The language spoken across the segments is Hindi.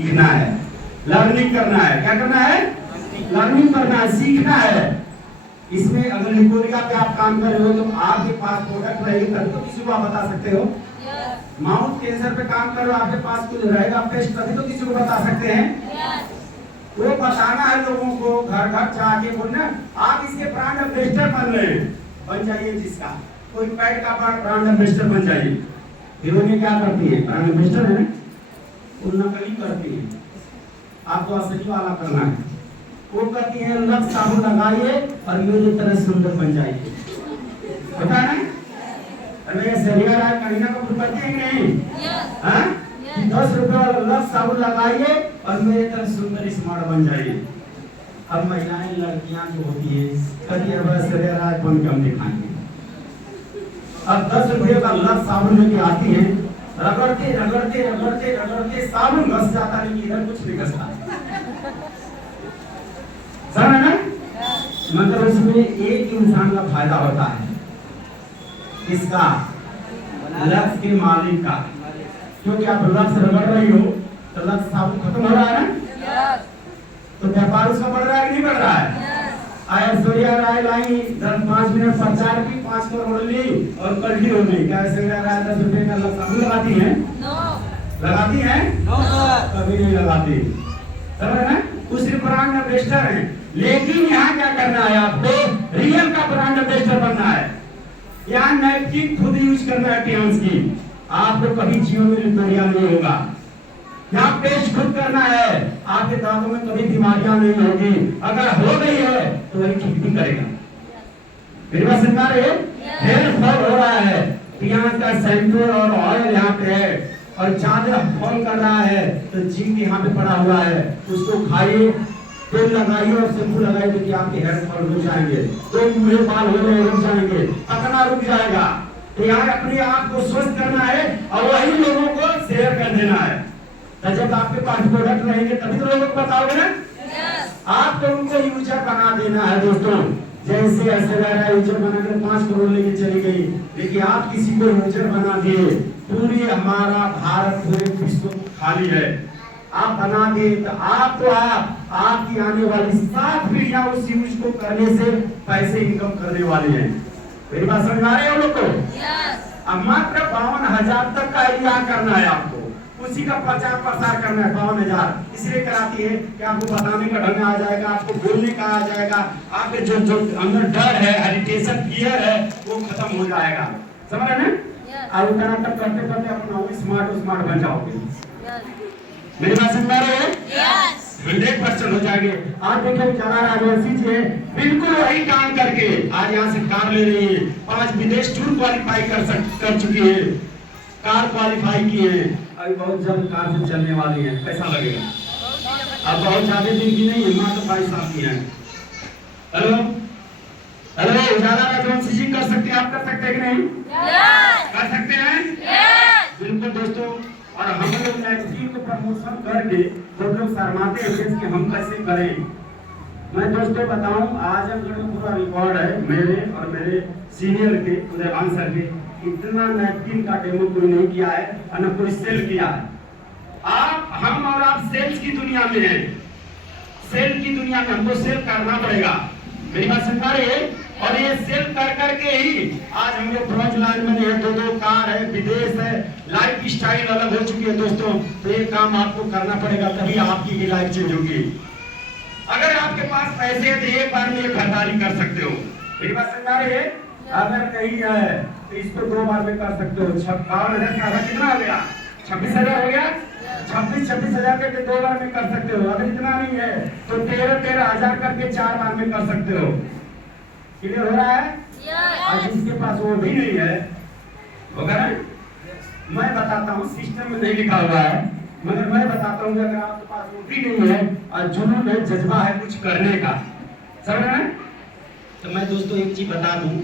सीखना है, लर्निंग करना है। क्या करना है? लर्निंग करना है, सीखना है। इसमें अगर लिकोरिया पे आप काम कर रहे हो तो आपके पास प्रोडक्ट रहेगी तभी तो किसी को आप बता सकते हो। माउथ कैंसर पे काम कर रहे हो, आपके पास कुछ रहेगा पेस्ट, तभी तो किसी को बता सकते हैं। वो बताना है लोगों को, घर घर जाके बोलना। आप इसके ब्रांड एम्बेसडर बन रहे हैं, बन जाइए। जिसका कोई पैड का ब्रांड एम्बेसडर बन जाइए। हीरोइनें क्या करती है? ब्रांड एम्बेसडर है ना, वो नकली करती है, आपको असली वाला करना है। वो कहती है लक्स साबुन लगाइए और मेरी तरह सुंदर बन जाइए, पता है ना? अरे सरिया राय करीना कपूर करती है कि नहीं? हाँ, 10 रुपए वाला लक्स साबुन लगाइए और मेरी तरह सुंदर स्मार्ट बन जाइए। अब महिलाएं लड़कियां जो होती है कभी सरिया राय बन के हम दिखाएंगे। अब 10 रुपये का लक्स साबुन लेके आती है, रगड़ते रगड़ते रगड़ते रगड़ते साबुन घस जाता, लेकिन इधर कुछ नहीं घसता। समझ ना? मतलब उसमें एक इंसान का फायदा होता है, इसका लक्स के मालिक का। क्योंकि आप लक्स रगड़ रही हो तो लक्स साबुन खत्म हो रहा है ना, तो व्यापार उसका बढ़ रहा है कि नहीं बढ़ रहा है? ऐश्वर्या राय लाई 5 मिनट प्रचार की, 5 करोड़ ली और कल्टी हो गई। क्या ऐश्वर्या राय 10 रुपए का साबुन लगाती है? लगाती है? कभी नहीं लगाती। समझ ना? उसी ब्रांड एम्बेसडर है। लेकिन यहाँ क्या करना है आपको? रियल का ब्रांड एम्बेसडर बनना है। यहाँ नैपकिन खुद यूज करना है टियान्स की। आपको कभी जीवन में लिकोरिया नहीं होगा। यहाँ पेस्ट खुद करना है, आपके दांतों में कभी बीमारियां नहीं होगी। अगर हो गई है तो वही ठीक भी करेगा। मेरी बात समझ रहे हैं? हेयर फॉल हो रहा है, टियान्स का शैम्पू और ऑयल यहाँ पे है और ज्यादा फॉल कर रहा है तो जिंक यहाँ पे पड़ा हुआ है, उसको खाइए, तेल लगाइए और शैम्पू लगाइए, देखिए आपके हेयर फॉल रुक जाएंगे, तो मुझे बाल हो रहे रुक जाएंगे, पकना रुक जाएगा। तो यहाँ अपने आप को स्वस्थ करना है और वही लोगों को शेयर कर देना है। तो जब आपके पास प्रोडक्ट रहेंगे तभी तो लोगों को बताओगे ना। आप तो उनको यूजर बना देना है दोस्तों। जैसे ऐश्वर्या यूजर बनाकर 5 करोड़ लेके चली गई, लेकिन आप किसी को यूजर बना दिए, पूरी हमारा भारत पूरे विश्व खाली है। आप बना दिए तो आपकी आने वाली 7 पीढ़ियां उस यूज को करने से पैसे इनकम करने वाली हैं। मेरी बात समझ आ रही है लोग को? अब मात्र 52,000 तक का एरिया करना है आपको, उसी का प्रचार प्रसार करना है। 52,000 इसलिए कराती है कि आपको बताने का ढंग आ जाएगा, आपको बोलने का आ जाएगा, आपके जो अंदर डर है, हेजिटेशन, फियर है, वो खत्म हो जाएगा। समझ रहे हैं? और उतना तक करते करते अपना स्मार्ट बन जाओगे। मेरी बात समझ रहे हैं? 100% हो जाएंगे। आज देखिए चला राजवंशी जी है, बिल्कुल वही काम करके आज यहाँ से कार ले रही है, 5 विदेश टूर क्वालिफाई कर चुकी है, कार क्वालिफाई की है, अभी बहुत जल्द कार से चलने वाली है। कैसा लगेगा? अब बहुत ज्यादा दिन की नहीं है, मात्र 22 साल की है। हेलो हेलो, उजाला राजवंशी जी कर सकते हैं, आप कर सकते हैं कि नहीं? कर सकते हैं? बिल्कुल दोस्तों। और हम लोग नैपकिन को प्रमोशन करके तो लोग शर्माते हैं कि हम कैसे करें। मैं दोस्तों बताऊं, आजमगढ़ में पूरा रिकॉर्ड है मेरे और मेरे सीनियर के, उदयभान सर के। इतना नैपकिन का डेमो कोई नहीं किया है और न कोई सेल किया है। हम और आप सेल्स की दुनिया में हैं, सेल की दुनिया में हमको सेल करना पड़ेगा। मेरी बात समझ रहे हैं? और ये सेल कर करके ही आज हम लोग फ्रंट लाइन में है, 2 कार है, विदेश है, लाइफ स्टाइल अलग हो चुकी है दोस्तों। तो ये काम आपको करना पड़ेगा, तभी आपकी भी लाइफ चेंज होगी। अगर आपके पास पैसे है तो एक बार में खरीदारी कर सकते हो। मेरी बात समझ रही है? अगर कहीं है तो इसको 2 बार में कर सकते हो। 52,000 का कितना हो गया? 26,000 हो गया। 26,000 करके 2 बार में कर सकते हो। अगर इतना नहीं है तो 13,000 करके 4 बार में कर सकते हो। क्लियर हो रहा है? और जिसके पास वो भी नहीं है, होगा ना? मैं बताता हूँ, सिस्टम में नहीं लिखा हुआ है, मगर मैं बताता हूँ अगर आपके पास वो भी नहीं है और जुनून है, जज्बा है कुछ करने का, समझ रहे हैं? तो मैं दोस्तों एक चीज बता दूं,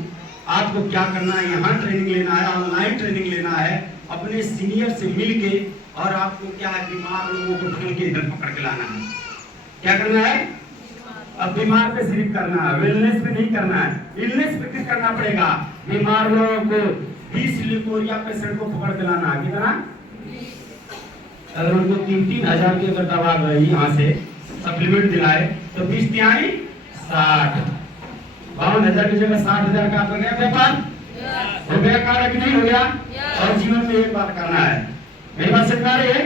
आपको क्या करना है, यहाँ ट्रेनिंग लेना है, ऑनलाइन ट्रेनिंग लेना है, अपने सीनियर से मिलके, और आपको क्या है, बीमार लोगों को ढूंढ के इधर पकड़ के लाना है। क्या करना है? अब बीमार पे सिर्फ करना है, वेलनेस पे नहीं करना है, इलनेस पे भी करना पड़ेगा। बीमार लोगों को 20 लिकोरिया पेशेंट को पकड़ के लाना है। कितना? अगर उनको 3-3 हज़ार की अगर दवा गई यहाँ से सप्लीमेंट दिलाए तो 20 तिहाई 60, 52,000 की जगह 60,000 का आपका गया व्यापार हो गया। कार्य नहीं हो गया। और जीवन में एक बात करना है, मेरी बात समझ रही है?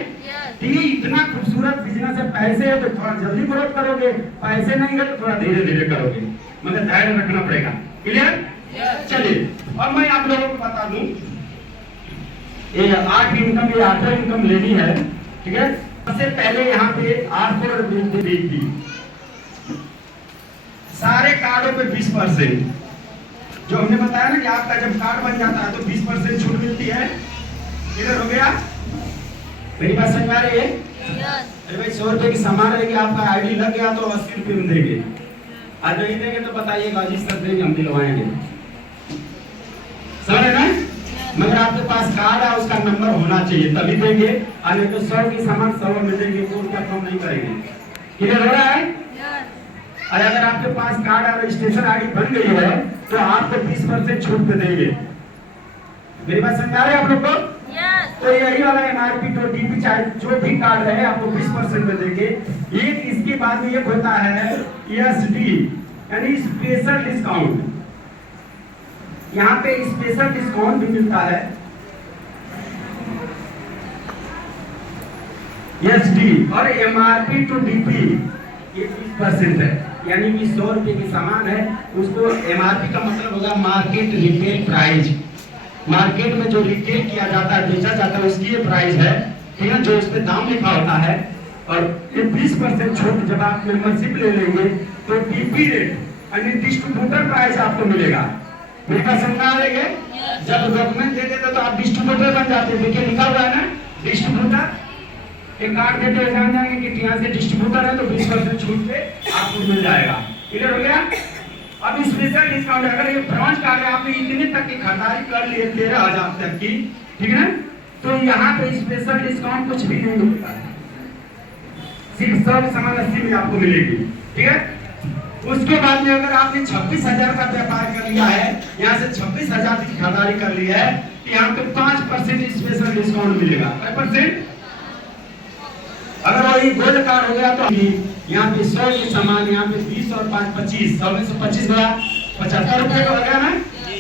ये इतना खूबसूरत बिजनेस है, पैसे है तो थोड़ा जल्दी ग्रोथ करोगे, पैसे नहीं है तो थोड़ा धीरे धीरे करोगे, मगर धैर्य रखना पड़ेगा। क्लियर? चलिए अब मैं आप लोगों को बता दूं, ये 8 इनकम, ये 8वां इनकम लेनी है, ठीक है। सबसे पहले यहाँ पे 800 रुपये थी, सारे कार्डों पे 20%, जो हमने बताया ना कि आपका जब कार्ड बन जाता है तो 20% छूट मिलती है। क्लियर हो गया? मेरी बात समझ में आ रही है? अरे भाई 100 रुपए की सामान रहेगी, आपका आईडी लग गया तो 80 रुपये में देंगे, आज नहीं देंगे तो बताइएगा जिस तरह देंगे हम दिलवाएंगे, समझ रहे हैं? मगर आपके पास कार्ड है, उसका नंबर होना चाहिए तभी देंगे, और नहीं तो 100 की सामान 100 में देंगे, तो क्या कम नहीं करेंगे। क्लियर हो रहा है? और अगर आपके पास कार्ड और रजिस्ट्रेशन आईडी बन गई है तो आपको 20% छूट पे देंगे। मेरी बात समझ आ रही है आप लोग को? तो यही वाला एमआरपी तो डीपी चाहे जो भी कार्ड रहे आपको 20% में देंगे। एक इसके बाद में एक होता है एसडी यानी स्पेशल डिस्काउंट, यहाँ पे स्पेशल डिस्काउंट भी मिलता है। एसडी और एमआरपी टू डीपी ये 20% है, यानी कि 100 रुपए की सामान है उसको एमआरपी का मतलब होगा मार्केट रिटेल प्राइस, मार्केट में जो रिटेल किया जाता है बेचा जाता है उसकी ये प्राइस है, ठीक है, जो उस पे दाम लिखा होता है। और ये 20% छूट जब आप मेंबरशिप ले लेंगे तो डीपी रेट यानी डिस्ट्रीब्यूटर प्राइस आपको मिलेगा। मेरी बात समझ आ रही है? जब डॉक्यूमेंट दे देते तो आप डिस्ट्रीब्यूटर बन जाते हैं, देखिए लिखा हुआ है ना डिस्ट्रीब्यूटर, एक कार्ड देते जान जाएंगे कि यहाँ से डिस्ट्रीब्यूटर है तो 20% छूट पे आपको मिल जाएगा। क्लियर हो गया? अब स्पेशल डिस्काउंट, अगर ये ब्रांच कार्ड है आपने इतने तक की खरीदारी कर लिए 13,000 तक की, ठीक है ना, तो यहाँ पे स्पेशल डिस्काउंट कुछ भी नहीं होता है, सिर्फ 100 की सामान 80 में आपको मिलेगी, ठीक है। उसके बाद में अगर आपने 26,000 का व्यापार कर लिया है, यहाँ से 26,000 की खरीदारी कर ली है, तो यहाँ पे 5% स्पेशल डिस्काउंट मिलेगा। 5%? अगर वही गोल्ड कार्ड हो गया तो यहाँ पे 100 की सामान, यहाँ पे 20 और 5 25, 100 में से 25 गया, 75 रुपए का हो गया ना,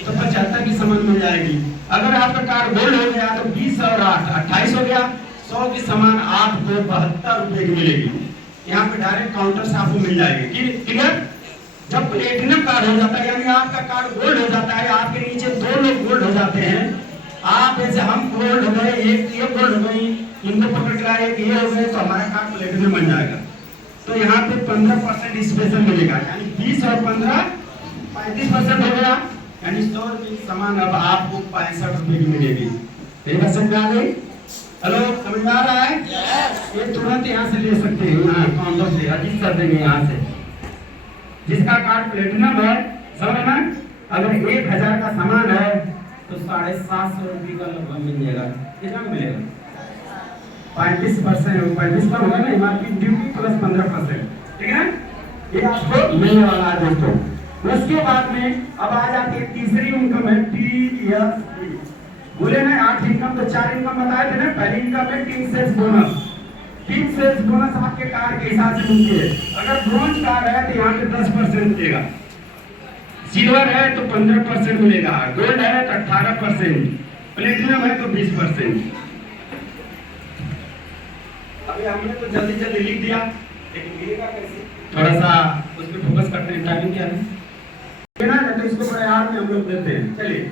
तो 75 की सामान मिल जाएगी। अगर आपका कार्ड गोल्ड हो गया तो 20 और 8 28 हो गया, 100 की सामान आपको 72 रुपए की मिलेगी। यहाँ पे डायरेक्ट काउंटर से आपको मिल जाएगी। क्लियर? जब प्लेटिनम कार्ड हो जाता है यानी आपका कार्ड गोल्ड हो जाता है, आपके नीचे 2 लोग गोल्ड हो जाते हैं, आप ऐसे हम गोल्ड हो गए, एक ये गोल्ड हो गई, इनको पकड़ के लाए, ये हो गए तो हमारा कार्ड प्लेटिनम बन जाएगा। तो यहाँ पे 15% स्पेशल मिलेगा, यानी 20 और 15 35% हो गया, यानी 100 रुपए की सामान अब आपको 65 रुपए की मिलेगी। मेरी बात समझ आ गई? हेलो, समझ में आ रहा है? ये तुरंत यहाँ से ले सकते हैं, यहाँ काउंटर से अजीत कर देंगे यहाँ से, जिसका कार्ड प्लेटिनम है, समझ में, अगर 1,000 का सामान है तो 750 रुपये का लगभग मिल जाएगा। कितना मिलेगा? 35% 35 का होगा ना, एमआरपी ड्यूटी प्लस 15%, ठीक है। ये आपको मिलने वाला है दोस्तों। उसके बाद में अब आ जाती है तीसरी इनकम है टीएसपी। बोले ना 8 इनकम तो 4 इनकम बताए थे ना। पहली इनकम है team sales bonus. Team sales bonus आपके कार्ड के हिसाब से मिलती है। अगर ब्रॉन्ज कार्ड है तो यहाँ पे 10% मिलेगा, सिल्वर है तो 15% मिलेगा, गोल्ड है तो 18%, प्लेटिनम है तो 20%। अभी हमने तो जल्दी जल्दी लिख दिया, लेकिन मिलेगा कैसे? थोड़ा सा उस पर फोकस करते हैं, टाइमिंग क्या है ना, तो इसको बड़े याद में हम लोग देते हैं। चलिए,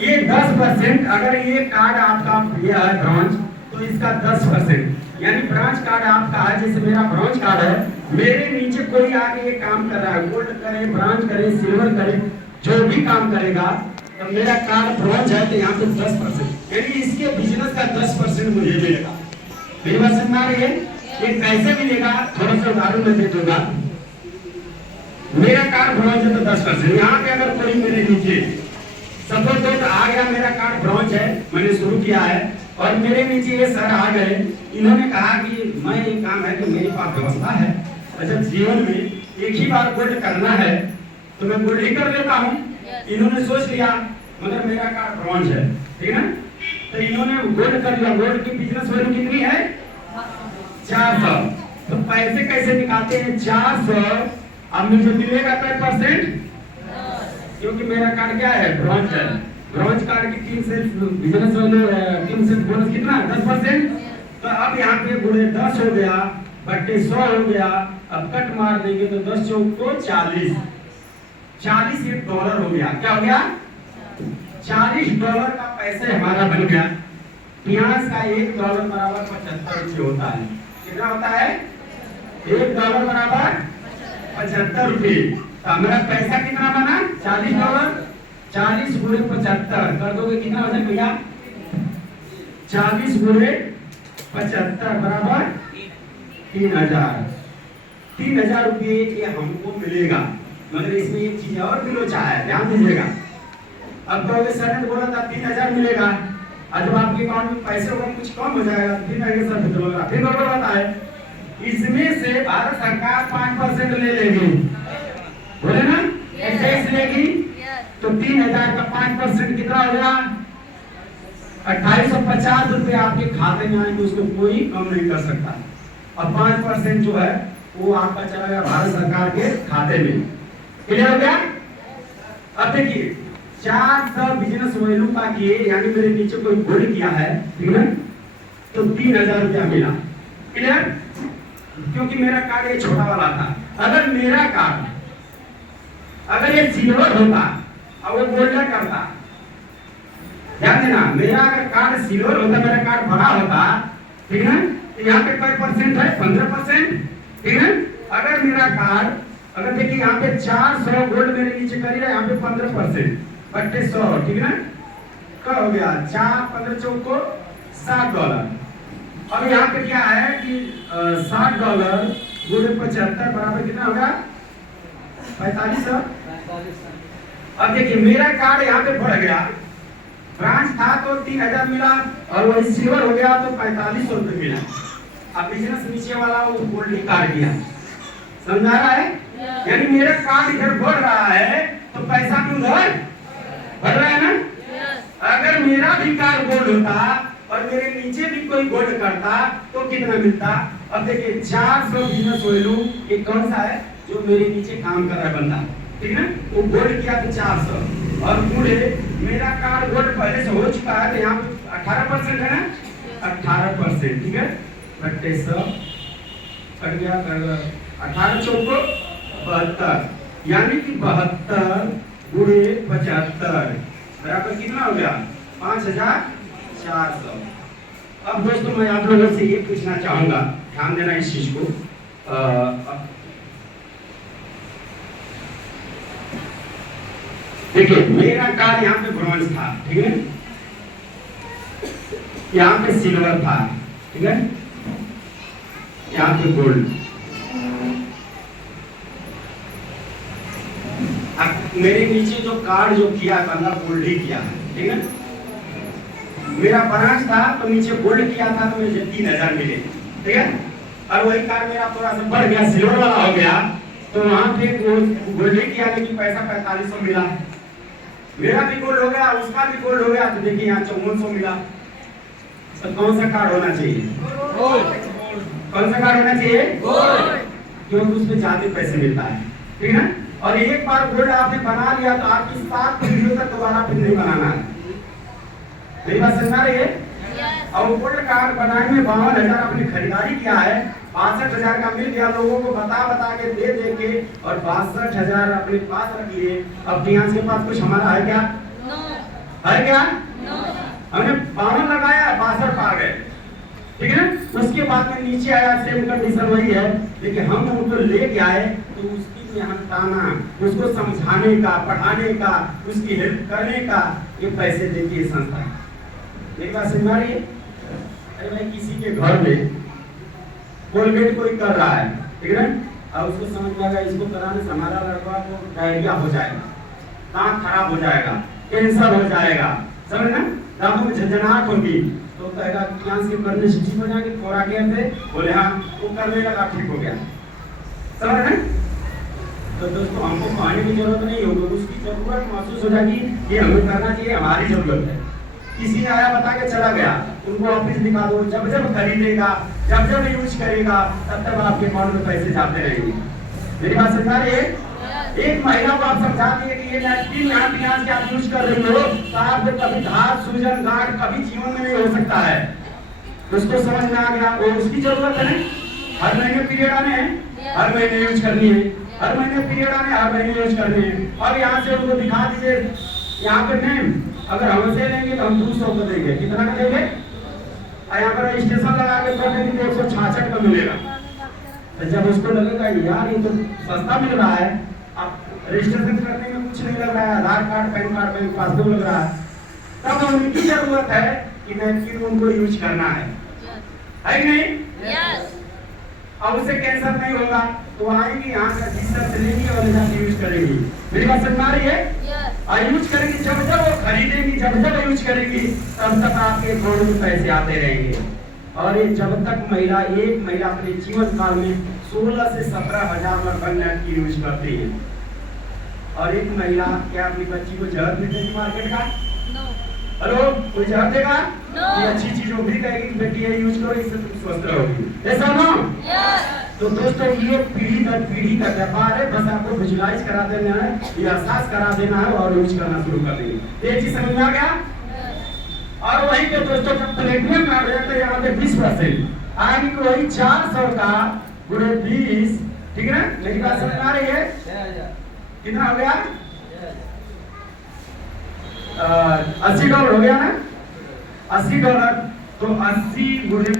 ये 10%, अगर ये कार्ड आपका ये है ब्रॉन्ज तो इसका 10%, यानी ब्रॉन्ज कार्ड आपका है, जैसे मेरा ब्रॉन्ज कार्ड है, मेरे नीचे कोई आके ये काम कर रहा है, गोल्ड करे, ब्रॉन्ज करे, सिल्वर करे, जो भी काम करेगा, तो मेरा कार्ड ब्रॉन्ज है तो यहाँ पे 10%, यानी इसके बिजनेस का 10% मुझे मिलेगा। मेरी बात समझ आ रही है? ये कैसे मिलेगा, थोड़ा सा उदाहरण में दे दूंगा। मेरा कार्ड ब्रॉन्ज है तो 10%, यहाँ पे अगर कोई मेरे नीचे सपोज तो आ गया, मेरा कार्ड ब्रॉन्ज है, मैंने शुरू किया है और मेरे नीचे ये सर आ गए, इन्होंने कहा कि मैं ये काम है तो मेरे पास व्यवस्था है, जब जीवन में एक ही बार गोल्ड करना है तो मैं गोल्ड ही कर लेता हूँ। इन्होंने सोच लिया, मगर मेरा कार्ड ब्रॉन्ज है, ठीक है ना, तो इन्होंने गोल्ड कर लिया। गोल्ड की बिजनेस वैल्यू कितनी है? 400। तो पैसे कैसे निकालते हैं? 400 अब मुझे मिलेगा क्या परसेंट? क्योंकि मेरा कार्ड क्या है? ब्रॉन्ज है। ब्रॉन्ज कार्ड की कीमत से बिजनेस वैल्यू कीमत से बोनस कितना? 10%। तो अब यहाँ पे गुणे 10 हो गया बट्टे 100 हो गया। अब कट मार देंगे तो 10 चौक को 40। 40 $1 हो गया। क्या हो गया? $40 का पैसे हमारा बन गया। प्याज का $1 बराबर 75 रुपये होता है। कितना होता है? $1 बराबर 75 रुपये। तो हमारा पैसा कितना बना? $40। 40 गुणे 75 कर दोगे कितना हो जाएगा भैया? 40 गुणे 75 बराबर 3000। 3000 रुपये ये हमको मिलेगा। मगर इसमें एक चीज और भी लोचा है, ध्यान दीजिएगा। अब तो सर ने बोला था 3000 मिलेगा, और जब आपके अकाउंट में पैसे होगा कुछ कम हो जाएगा, फिर आगे सर फिर होता है। इसमें से भारत सरकार 5% ले लेगी, बोले ना, टैक्स लेगी। तो 3000 का 5% कितना हो गया? 2850 रुपये आपके खाते में आएंगे, उसको कोई कम नहीं कर सकता। और 5% जो है वो आपका चला गया भारत सरकार के खाते में। क्लियर हो गया? अब देखिए 400 बिजनेस वैल्यू का किए, यानी मेरे नीचे कोई गोल्ड किया है, ठीक है, तो 3000 रुपया मिला। क्लियर? क्योंकि मेरा कार्ड ये छोटा वाला था। अगर मेरा कार्ड अगर ये सिल्वर होता और वो गोल्ड करता, ध्यान देना, मेरा अगर कार्ड सिल्वर होता, मेरा कार्ड बड़ा होता, ठीक है, तो यहाँ पे कोई परसेंट है? 15%। ठीक है? अगर मेरा कार्ड, अगर देखिए यहाँ पे 400 गोल्ड मेरे नीचे कर ही रहा है, यहाँ पे 15% बट्टे 100, ठीक है, क्या हो गया? 4 15 चौक को $60। अब यहाँ पे क्या है कि $60 गुणे 75 बराबर कितना होगा? 4500। अब देखिए मेरा कार्ड यहाँ पे बढ़ गया, ब्रांच था तो 3000 मिला, और वही सिल्वर हो गया तो 4500 रुपये मिला। अब बिजनेस नीचे वाला वो गोल्ड ही काट दिया। समझा रहा है? यानी मेरा कार्ड इधर बढ़ रहा है तो पैसा भी उधर बढ़ रहा है ना? अगर मेरा भी कार्ड गोल्ड होता और मेरे नीचे भी कोई गोल्ड करता तो कितना मिलता? अब देखिए 400 बिजनेस वैल्यू ये कौन सा है? जो मेरे नीचे काम कर रहा है बंदा, ठीक है, वो गोल्ड किया तो 400, और पूरे मेरा कार्ड गोल्ड पहले से हो चुका है तो यहाँ पे 18% है ना? 18%, ठीक है, बट्टे 100 कट गया, 18 चौक को 72, यानी कि 72 गुणे 75 बराबर कितना हो गया? 5400। अब दोस्तों मैं आप लोगों से ये पूछना चाहूंगा, ध्यान देना इस चीज को। देखिए मेरा कार्ड यहाँ पे ब्रॉन्ज था, ठीक है, यहाँ पे सिल्वर था, ठीक है, यहाँ पे गोल्ड। अब मेरे नीचे जो कार्ड जो किया बंदा गोल्ड ही किया है, ठीक है, मेरा ब्रांच था तो नीचे गोल्ड किया था तो मुझे 3000 मिले, ठीक है, और वही कार्ड मेरा थोड़ा सा बढ़ गया, सिल्वर वाला हो गया, तो वहां पे गोल्ड ही किया लेकिन पैसा 4500 मिला। मेरा भी गोल्ड हो गया, उसका भी गोल्ड हो गया, तो देखिए यहाँ 5400 मिला। तो कौन सा कार्ड होना चाहिए? कौन सा कार्ड होना चाहिए? क्योंकि उसमें ज्यादा पैसे मिलता है, ठीक है। और एक बार गोल्ड आपने बना लिया तो आपकी 7 पीढ़ियों तक दोबारा फिर नहीं बनाना है। मेरी बात समझ रही है? और गोल्ड कार्ड बनाने में 52,000 आपने खरीदारी किया है, 62,000 का मिल गया, लोगों को बता के दे के, और 62,000 अपने पास रख लिए। अब फियांस के पास कुछ हमारा है क्या? है क्या? हमने 52 लगाया, 62 पा गए, ठीक है। उसके बाद में नीचे आया, सेम कंडीशन वही है, लेकिन हम उनको लेके आए तो उसकी मेहनताना, उसको समझाने का, पढ़ाने का, उसकी हेल्प करने का, ये पैसे देती है संस्था। मेरी बात समझ आ रही है? अरे भाई किसी के घर में कोलगेट कोई कर रहा है, ठीक है, और उसको समझ में आएगा इसको कराने से हमारा लड़का को डायरिया हो जाएगा, दांत खराब हो जाएगा, कैंसर हो जाएगा, समझ ना, दांतों में झंझनाहट होगी, तो कहेगा क्लास के करने से ठीक हो जाएंगे, थोड़ा गया थे, बोले हाँ, वो करने लगा, ठीक हो गया, समझ ना। तो दोस्तों हमको कहने की जरूरत नहीं होगी, उसकी जरूरत महसूस हो जाएगी, ये हमें करना चाहिए, हमारी जरूरत है, किसी ने आया बता के चला गया, उनको ऑफिस दिखा दो। जब जब खरीदेगा, जब जब यूज करेगा, तब तक आपके अकाउंट में पैसे जाते रहेंगे। मेरी बात समझा रही है? एक महिला को आप समझा दिए कि ये नैपकिन यहाँ पियाज के आप यूज कर रही हो, तो आपको कभी घास, सूजन, गांठ कभी जीवन में नहीं हो सकता है। तो उसको समझ में आ गया, वो उसकी जरूरत है। हर महीने पीरियड आने हैं, हर महीने यूज करनी है, हर महीने पीरियड आने, हर महीने यूज करनी है। अब यहाँ से उनको दिखा दीजिए, यहाँ पे नेम अगर हमसे लेंगे तो हम 200 को देंगे। कितना का देंगे? यहाँ पर रजिस्ट्रेशन लगा के तो 166 का मिलेगा। तो जब उसको लगेगा यार ये तो सस्ता मिल रहा है, अब रजिस्ट्रेशन करने में कुछ नहीं लग रहा है, Aadhaar card, PAN card, bank passbook लग रहा है, तब उनकी जरूरत है कि नैपकिन उनको यूज करना है कि नहीं? अब उसे कैंसर नहीं होगा तो आएंगे यहाँ का रजिस्टर से लेंगे और जाके यूज करेंगी। मेरी बात समझ आ रही है? और यूज करेंगी, जब जब वो खरीदेंगी, जब जब यूज करेंगी, तब तक आपके अकाउंट में पैसे आते रहेंगे। और ये जब तक एक महिला अपने जीवन काल में 16 से 17 हजार लगभग नैपकिन यूज करती है। और एक महिला क्या अपनी बच्ची को जहर भी देगी मार्केट का? हेलो, कोई जहर देगा? ये अच्छी चीज वो भी कहेगी कि बेटी ये यूज करो, इससे तुम स्वस्थ रहोगी, ऐसा ना? तो दोस्तों ये पीढ़ी दर पीढ़ी का व्यापार है, बस आपको विजुलाइज करा देना है, ये एहसास करा देना है और यूज करना शुरू कर देंगे। ये चीज समझ में आ गया? और वहीं पे दोस्तों जब प्लेटिनम कार्ड है तो यहाँ पे 20% आगे को वही 400 का गुणे 20, ठीक है ना? मेरी बात समझ आ रही है? कितना हो गया? $80 हो गया ना? $80 तो 80 गुणे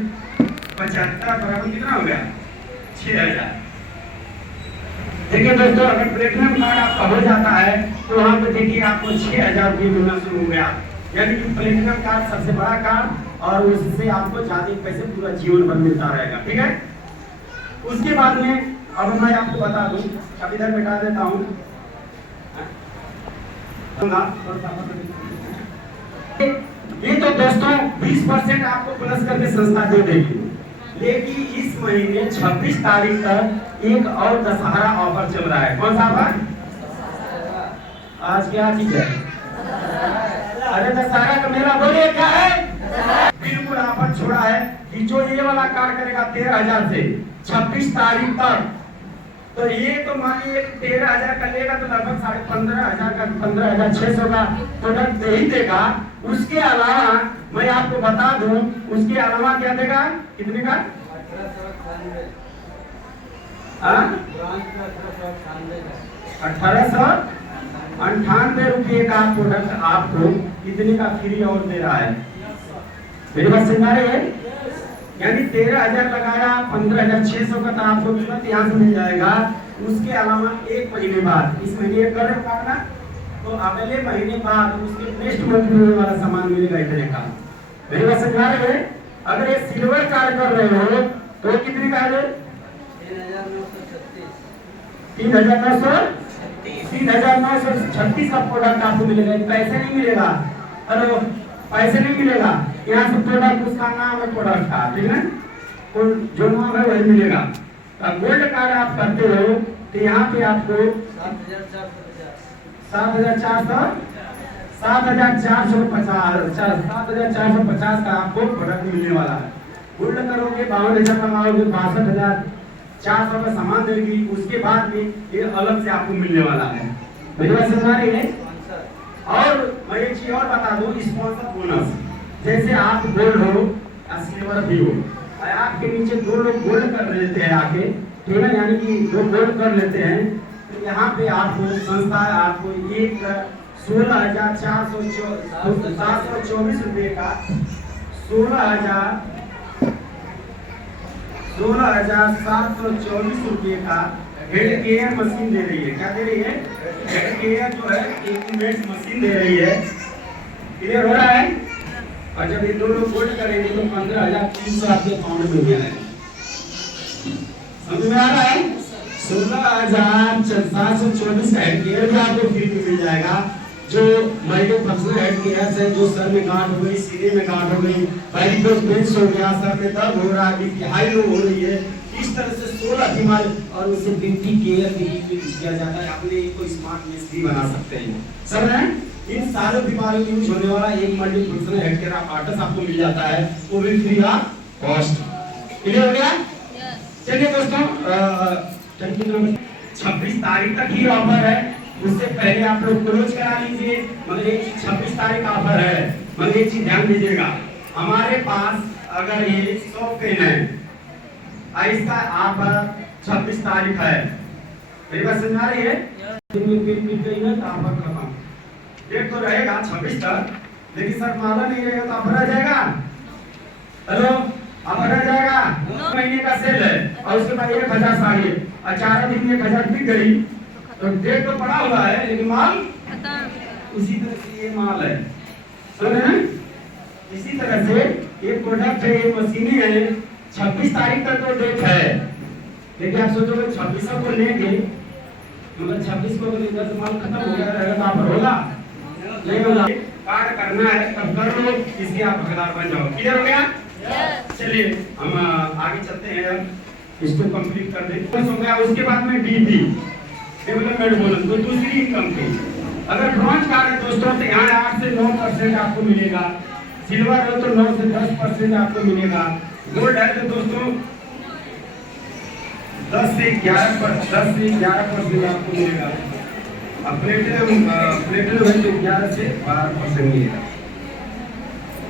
75 बराबर कितना हो गया? 6000। देखिए दोस्तों, अगर प्लेटिनम कार्ड आपका हो जाता है तो वहां पे देखिए आपको 6000 रुपये मिलना शुरू हो गया। यानी कि प्लेटिनम कार्ड सबसे बड़ा कार्ड और उससे आपको ज्यादा पैसे पूरा जीवन भर मिलता रहेगा, ठीक है? उसके बाद में अब मैं आपको बता दूं, अब इधर बैठा देता हूं। ये तो दोस्तों 20% आपको प्लस करके संस्था दे देगी, लेकिन इस महीने 26 तारीख तक एक और दशहरा ऑफर चल रहा है। कौन सा ऑफर? आज क्या चीज है? अरे दशहरा का मेला बोलिए क्या है? बिल्कुल ऑफर छोड़ा है कि जो ये वाला कार्ड करेगा 13,000 से 26 तारीख तक, तो ये तो मानिए 13,000 का लेगा तो लगभग 15,500 का 15,600 का प्रोडक्ट दे ही देगा। उसके अलावा मैं आपको बता दूं, उसके अलावा क्या देगा? कितने का? 1898 रुपये का प्रोडक्ट आपको कितने का फ्री और दे रहा है? मेरी बात समझ आ रही है? यानी 13,000 लगाया, 15,600 का तो आपको तुरंत यहाँ से मिल जाएगा। उसके अलावा एक महीने बाद, इस महीने कर काटना तो अगले महीने बाद उसके नेक्स्ट मंथ में वाला सामान मिलेगा इतने का। मेरी बात समझ आ रही है? अगर ये सिल्वर कार्ड कर रहे हो तो कितने का है? 3,936 का प्रोडक्ट आपको मिलेगा। पैसे नहीं मिलेगा, हेलो, पैसे नहीं मिलेगा, यहाँ से प्रोडक्ट उसका नाम है प्रोडक्ट का, ठीक है? जो नाम है वही मिलेगा। अब गोल्ड कार्ड आप करते हो तो यहाँ पे आपको 7,450 का आपको प्रोडक्ट मिलने वाला है। गोल्ड करोगे 52,000 लगाओगे 62,400 का सामान देगी, उसके बाद में ये अलग से आपको मिलने वाला है। मेरी बात समझ आ रही है? और मैं एक चीज और बता दूं, स्पॉन्सर बोनस, जैसे आप गोल्ड हो या सिल्वर भी हो, आपके नीचे दो लोग गोल्ड कर लेते हैं आके, ठीक है? यानी कि दो गोल्ड कर लेते हैं तो यहाँ पे आपको संस्था आपको एक 16,724 रुपये का 16,724 रुपये का हेड केयर मशीन दे रही है। क्या दे रही है? हेड केयर जो है इक्विपमेंट्स मशीन दे रही है। क्लियर हो रहा है? और जब ये दो लोग गोल्ड करेंगे तो 15,300 आपके अकाउंट में मिल जाएगा। समझ में आ रहा है? 16,724 का हेड केयर भी आपको फ्री में मिल जाएगा जो मल्टी फंक्शनल हेड केयर्स है, जो सर में गांठ हो गई, सीने में गांठ हो गई, वेरिकोज वेन्स हो गया, सर में दर्द हो रहा है, बीपी हाई लो हो रही है, इस तरह से 16 बीमारी और उसे बीपी केयर भी किया जाता है। अपने को स्मार्ट मेस भी बना सकते हैं। समझ रहे हैं? इन सारे बीमारियों में यूज होने वाला एक multi functional head care apparatus आपको मिल जाता है, वो भी फ्री ऑफ कॉस्ट। क्लियर हो गया? चलिए दोस्तों, 26 तारीख तक ही ऑफर है, उससे पहले आप लोग क्लोज करा लीजिए। मगर एक 26 तारीख ऑफर है, मगर एक चीज ध्यान दीजिएगा, हमारे पास अगर ये 100 पेन है, इसका ऑफर 26 तारीख है। मेरी बात समझ आ रही है? ऑफर खत्म, डेट तो रहेगा 26 तक, लेकिन सर माला नहीं रहेगा तो ऑफर आ जाएगा। हेलो, ऑफर आ जाएगा। 2 महीने का सेल है और उसके बाद 1000 साड़ी और 4 दिन में 1000 बिक गई तो डेट तो पड़ा हुआ है, लेकिन माल उसी तरह से ये माल है। समझ रहे हैं? इसी तरह से ये प्रोडक्ट है, ये मशीनें है, 26 तारीख तक तो डेट है, लेकिन आप सोचोगे 26 को लेंगे, मगर 26 को अगर इधर से माल खत्म हो गया रहेगा तो ऑफर होगा नहीं होगा? कार्ड करना है तब कर लो, इसके आप हकदार बन जाओ। क्लियर हो गया? चलिए हम आगे चलते हैं, इसको कंप्लीट कर दें। बस हो गया। उसके बाद में डीपी डेवलपमेंट बोनस, तो दूसरी इनकम की। अगर ब्रॉन्ज कार्ड है दोस्तों तो यहाँ 8 से 9% आपको मिलेगा, सिल्वर है तो 9 से 10% आपको मिलेगा, गोल्ड है तो दोस्तों 10 से 11% आपको मिलेगा, अब प्लेटिनम है तो 11 से 12% मिलेगा।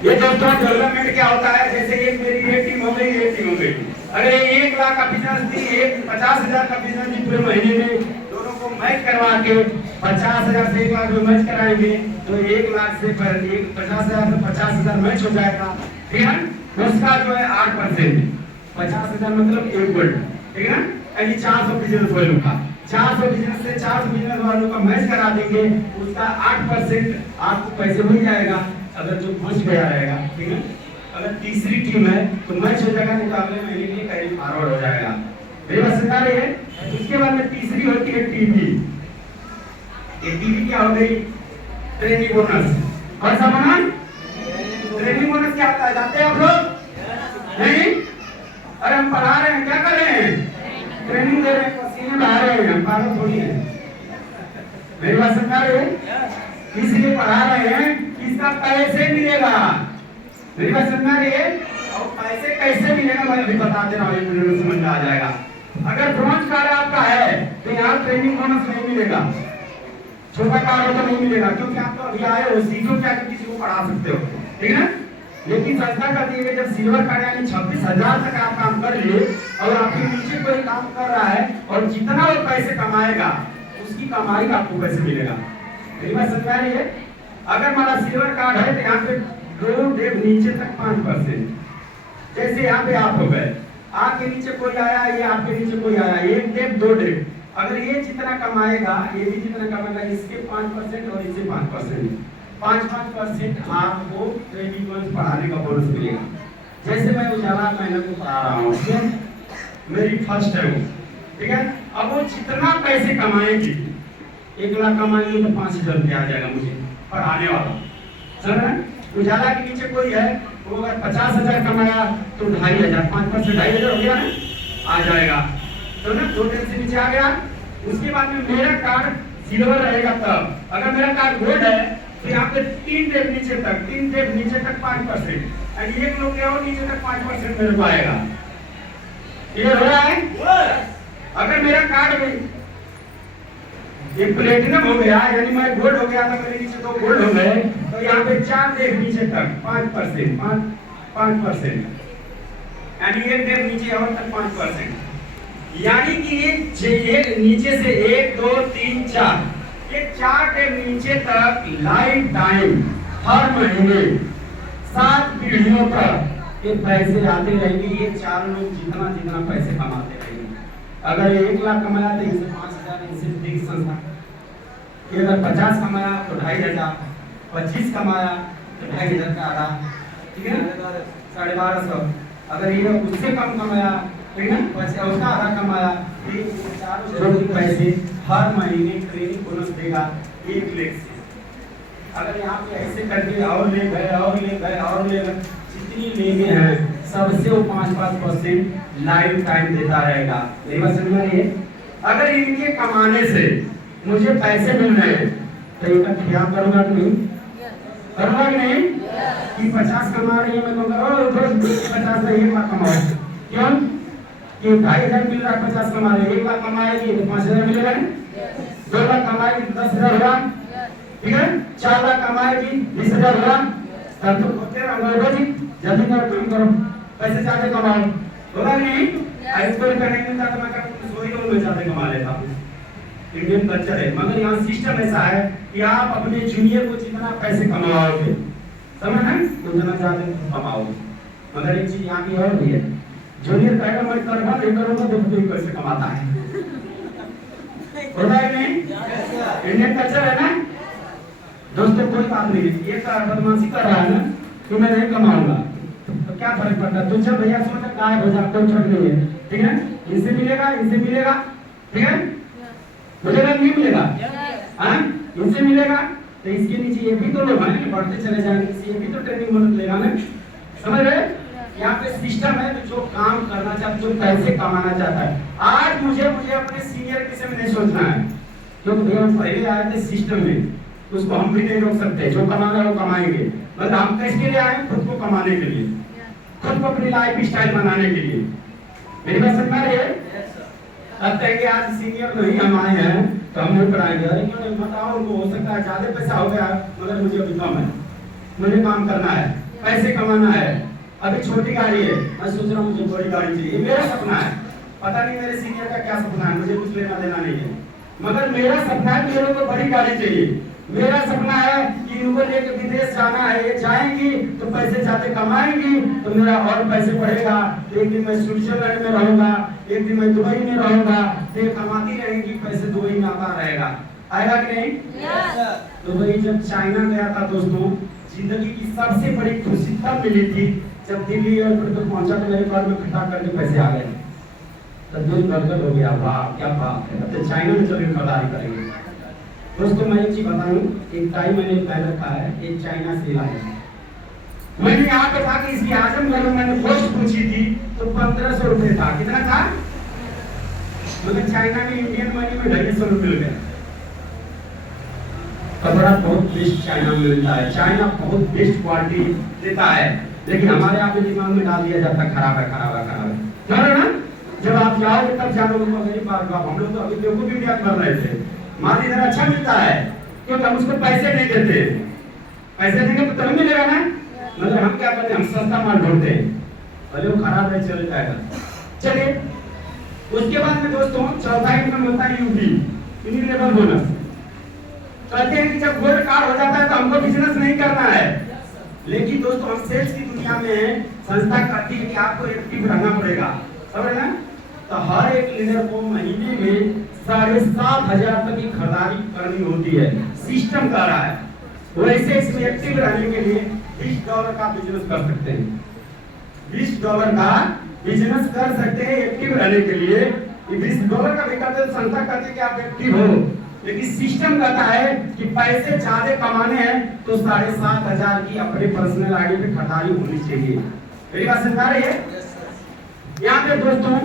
ये दोस्तों डेवलपमेंट क्या होता है, जैसे एक मेरी एक टीम हो गई, एक टीम हो गई, अगर 1 लाख का बिजनेस थी, 50,000 का बिजनेस थी, पूरे महीने में दोनों को मैच करवा के 50,000 से 1 लाख में मैच कराएंगे तो 1 लाख से 50,000 से 50,000 मैच हो जाएगा। ठीक है? उसका जो है 8%, 50,000 मतलब 1 गोल्ड। ठीक है? यानी 400 बिजनेस वालों का 400 बिजनेस से 400 बिजनेस वालों का मैच करा देंगे, उसका 8% आपको पैसे मिल जाएगा अगर जो बच गया रहेगा। ठीक है? अगर तीसरी टीम है तो मैच हो जाएगा, नहीं तो अगले महीने के लिए कैरी फॉरवर्ड हो जाएगा। मेरी बात समझ आ रही है? उसके बाद में तीसरी होती है टीपी। ये टीपी क्या हो गई? Training bonus. कौन सा बोनस? ट्रेनिंग बोनस क्या होता है, जानते हैं आप लोग? नहीं? अरे हम पढ़ा रहे हैं, क्या कर रहे हैं? ट्रेनिंग दे रहे हैं, पसीने बहा रहे हैं, हम पागल थोड़ी है। मेरी बात समझ आ रही है? इसलिए पढ़ा रहे हैं, इसका पैसे मिलेगा। मेरी बात समझ आ रही है? और पैसे कैसे मिलेगा मैं अभी बता दे रहा हूँ, एक मिनट में समझ में आ जाएगा। अगर ब्रॉन्ज कार्ड आपका है तो यहाँ ट्रेनिंग बोनस नहीं मिलेगा, छोटा कार्ड हो तो नहीं मिलेगा, क्योंकि आप तो अभी आए हो, सीखो क्या कि किसी को पढ़ा सकते हो। ठीक है? लेकिन संस्था कहती है कि जब सिल्वर कार्ड यानी 26,000 तक आप काम कर लिए और आपके नीचे कोई काम कर रहा है और जितना वो पैसे कमाएगा उसकी कमाई का आपको पैसे मिलेगा। मेरी बात समझ आ रही है? अगर हमारा सिल्वर कार्ड है तो यहाँ पे 2 डेब नीचे तक 5%, जैसे यहाँ पे आप हो गए, आपके नीचे कोई आया, ये आपके नीचे कोई आया, 1 डेब 2 डेब, अगर ये जितना कमाएगा ये भी जितना कमाएगा, इसके 5% और इससे 5%, 5% आपको ट्रेनिंग बोनस पढ़ाने का बोनस मिलेगा। जैसे मैं उजाला महीने को पढ़ा रहा हूँ, मेरी फर्स्ट है वो। ठीक है? अब वो जितना पैसे कमाएगी, 1 लाख कमाएंगे तो 5,000 रुपया आ जाएगा मुझे पढ़ाने वाला। समझ? उजाला के नीचे कोई है, वो अगर 50,000 कमाया तो 2,500, 5% 2,500 हो गया ना, आ जाएगा। तो ना 2 डेब से नीचे आ गया। उसके बाद में मेरा कार्ड सिल्वर रहेगा तब, अगर मेरा कार्ड गोल्ड है तो यहाँ पे 3 डेब नीचे तक 5%, और एक लोग और नीचे तक 5% मेरे को आएगा। क्लियर हो रहा है? अगर मेरा कार्ड में ये प्लेटिनम हो गया, यानी मैं गोल्ड हो गया था, मेरे नीचे 2 गोल्ड हो गए, तो यहाँ पे 4 डेब नीचे तक 5%, 5%, यानी 1 डेब नीचे और तक 5%, यानी कि ये नीचे से 1 2 3 4, ये 4 डेब नीचे तक लाइफ टाइम हर महीने 7 पीढ़ियों तक ये पैसे आते रहेंगे। ये 4 लोग जितना जितना पैसे कमाते रहेंगे। अगर 1 लाख कमाया तो इनसे 5,000, इनसे देख संस्था, अगर 50 कमाया तो 2,500, 25 कमाया तो 2,500 का आधा। ठीक है? 1250। अगर ये उससे कम कमाया, ठीक है, उसका आधा कमाया, तो 4 पैसे हर महीने ट्रेनिंग बोनस देगा 1 लाख से। अगर यहाँ पे ऐसे करके और ले गए और ले गए और ले गए, जितनी लेंगे हैं सबसे वो 5% लाइफ टाइम देता रहेगा। मेरी बात समझ में आई है? अगर इनके कमाने से मुझे पैसे मिल रहे हैं तो इनका क्या करूंगा कि नहीं? करूंगा कि नहीं? कि 50 कमा रही है मैं कहूँगा 50 में 1 लाख कमाओ। क्यों? कि 2,500 मिल रहा है, 50 कमा रहे, 1 लाख कमाएगी तो 5,000 मिलेगा, 2 लाख कमाएगी तो 10,000 होगा, ठीक है, 4 लाख कमाएगी 20,000 होगा। तब तो होते रहोगे जी, जल्दी करो, काम करो, पैसे ज्यादा कमाओ, होगा नहीं? इसको करने में तो मैं कहूँ सोई तो मैं ज्यादा कमा लेता हूँ। इंडियन कल्चर है, मगर यहाँ सिस्टम ऐसा है कि आप अपने जूनियर को जितना पैसे कमाओगे, समझ ना, उतना ज्यादा कमाओगे। मगर एक चीज यहाँ की और भी है, जूनियर कहेगा मैं करवा नहीं करूंगा तो तुम कैसे कमाता है, होता है नहीं? इंडियन कल्चर है ना दोस्तों। कोई बात नहीं, एक बदमाशी कर रहा है ना कि मैं नहीं कमाऊंगा तो क्या फर्क पड़ता है? तो जब भैया सोचा गायब हो जाए कोई छोड़ नहीं है, ठीक है, इनसे मिलेगा इनसे मिलेगा, ठीक है, मिलेगा नहीं मिलेगा, हाँ इनसे मिलेगा तो इसके नीचे ये भी तो लोग हैं बढ़ते चले जाएंगे, ये भी तो ट्रेनिंग मदद लेगा ना, समझ रहे? यहाँ पे सिस्टम है जो काम करना चाहता है, जो पैसे कमाना चाहता है। आज मुझे अपने सीनियर किसी में नहीं सोचना है, क्योंकि भैया पहले आए थे सिस्टम में, उसको हम भी नहीं रोक सकते, जो कमाना है वो कमाएंगे। मतलब हम किसके लिए आए? खुद को कमाने के लिए, खुद को अपनी लाइफ स्टाइल बनाने के लिए। मेरी बात समझ में आ रही है? अब कहेंगे आज सीनियर नहीं हम आए हैं तो हम नहीं पढ़ाएंगे, अरे क्यों नहीं बताओ उनको, हो सकता है ज्यादा पैसा हो गया मगर मुझे अभी कम है, मुझे काम करना है, पैसे कमाना है, अभी छोटी गाड़ी है, मैं सोच रहा हूँ मुझे बड़ी गाड़ी चाहिए, मेरा सपना है। पता नहीं मेरे सीनियर का क्या सपना है, मुझे कुछ लेना देना नहीं है, मगर मेरा सपना है मेरे को बड़ी गाड़ी चाहिए। मेरा सपना है कि इनको लेकर विदेश जाना है, ये जाएंगी तो पैसे ज्यादा कमाएंगी तो मेरा और पैसे बढ़ेगा, एक दिन मैं स्विट्जरलैंड में रहूंगा, एक दिन मैं दुबई में रहूंगा, तो ये कमाती रहेंगी, पैसे दुबई में आता रहेगा, आएगा कि नहीं? दुबई जब चाइना गया था दोस्तों, जिंदगी की सबसे बड़ी खुशी तब मिली थी जब दिल्ली एयरपोर्ट पर पहुंचा तो मेरे कार्ड में खटा करके पैसे आ गए, तब दिल गदगद हो गया, वाह क्या बात है, अब तो चाइना में चल खरीदारी करेंगे। दोस्तों मैं एक चीज बताऊं, एक टाई मैंने पहन रखा है, एक चाइना से लाया है। मैंने यहाँ पे था कि इसकी आजमगढ़ में मैंने पोस्ट पूछी थी तो 1500 रुपए था, कितना था? मगर चाइना में इंडियन मनी में 250 रुपए मिल गया। कपड़ा बहुत बेस्ट चाइना में मिलता है, चाइना बहुत बेस्ट क्वालिटी देता है, लेकिन हमारे यहाँ पे दिमाग में डाल दिया जाता है खराब है खराब है खराब है, समझ ना? जब आप जाओगे तब जानोगे मेरी बात का। हम लोग तो अभी देखो भी क्या कर रहे थे, माल इधर अच्छा मिलता है क्योंकि हम उसको पैसे नहीं देते, पैसे देंगे तो तभी मिलेगा ना, मतलब हम क्या करते हैं, हम सस्ता माल ढूंढते हैं, भले वो खराब है चल जाएगा। चलिए उसके बाद में दोस्तों चौथा इनकम होता है यूपी, यूनिट लेवल बोनस। कहते हैं कि जब गोल्ड कार्ड हो जाता है तो हमको बिजनेस नहीं करना है, लेकिन दोस्तों हम सेल्स की दुनिया में संस्था कहती है कि आपको एक्टिव रहना पड़ेगा, समझ ना? तो हर एक लीडर को महीने में 7,500 तक की खरीदारी करनी होती है, सिस्टम कर रहा है। वैसे इसमें एक्टिव रहने के लिए $20 का बिजनेस कर सकते हैं, $20 का बिजनेस कर सकते हैं एक्टिव रहने के लिए। $20 का भी करते तो संस्था कहती है कि आप एक्टिव हो, लेकिन सिस्टम कहता है कि पैसे ज्यादा कमाने हैं तो 7,500 की अपने पर्सनल आईडी पे खरीदारी होनी चाहिए। मेरी बात समझ आ रही है? यहाँ पे दोस्तों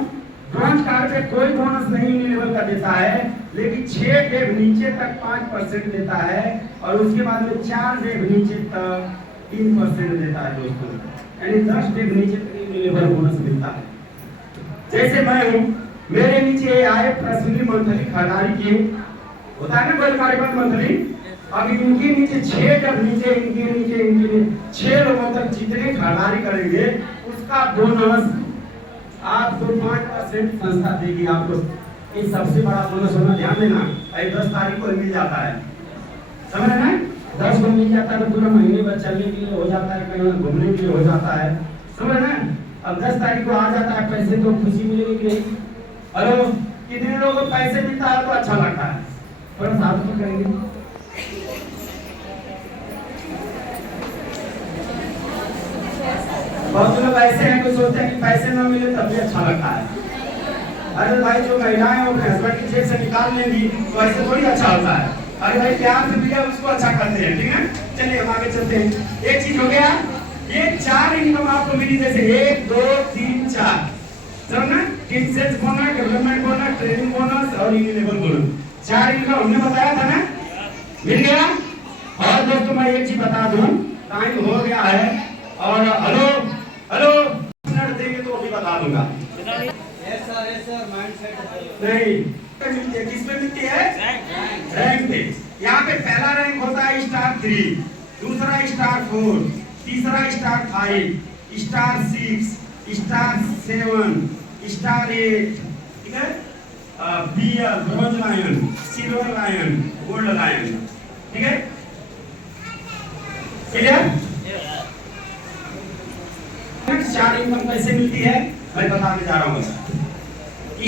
ब्रॉन्ज कार्ड पे कोई बोनस नहीं लेवल का देता है, लेकिन 6 डेग नीचे तक 5% देता है और उसके बाद में 4 डेग नीचे तक 3% देता है दोस्तों, यानी 10 डेग नीचे तक लेवल बोनस मिलता है। जैसे मैं हूँ, मेरे नीचे आए पर्सनली मंथली खरीदारी की होता है ना कोई कार्यक्रम मंथली, अब इनके नीचे 6 डेग नीचे इनके 6 लोगों तक जितने खरीदारी करेंगे उसका बोनस आपको 5% संस्था देगी आपको। ये सबसे बड़ा बोनस होना, ध्यान देना, 10 तारीख को मिल जाता है, समझ रहे हैं? 10 को मिल जाता है तो पूरा महीने भर चलने के लिए हो जाता है, कहीं घूमने के लिए हो जाता है, समझ रहे हैं? अब 10 तारीख को आ जाता है पैसे तो खुशी मिलेगी कि नहीं? अरे कितने लोगों को पैसे मिलता है तो अच्छा लगता है, थोड़ा साथ में करेंगे। बहुत लोग ऐसे हैं जो सोचते हैं कि पैसे ना मिले तब भी अच्छा लगता है। अरे भाई जो महिलाएं वो हस्बैंड की जेब से निकाल लेंगी तो ऐसे थोड़ी अच्छा होता है, अरे भाई प्यार से भैया उसको अच्छा करते हैं, ठीक है। चलिए हम आगे चलते हैं। एक चीज हो गया, ये 4 इनकम आपको मिली, जैसे 1 2 3 4, समझना, sales bonus, development bonus, training bonus और इनेबल बोनस। 4 इनकम हमने बताया था ना, मिल गया। और दोस्तों मैं एक चीज बता दूं, टाइम हो गया है और हेलो हेलो मिनट देंगे तो अभी बता दूंगा। यस सर माइंडसेट नहीं मिलती है, किस पे मिलती है? रैंक पे। यहाँ पे पहला रैंक होता है स्टार 3, दूसरा स्टार 4, तीसरा स्टार 5, स्टार 6, स्टार 7, स्टार 8, ठीक है। BL bronze lion, silver lion, gold lion, ठीक है। क्लियर? 4 इनकम कैसे मिलती है मैं बताने जा रहा हूँ।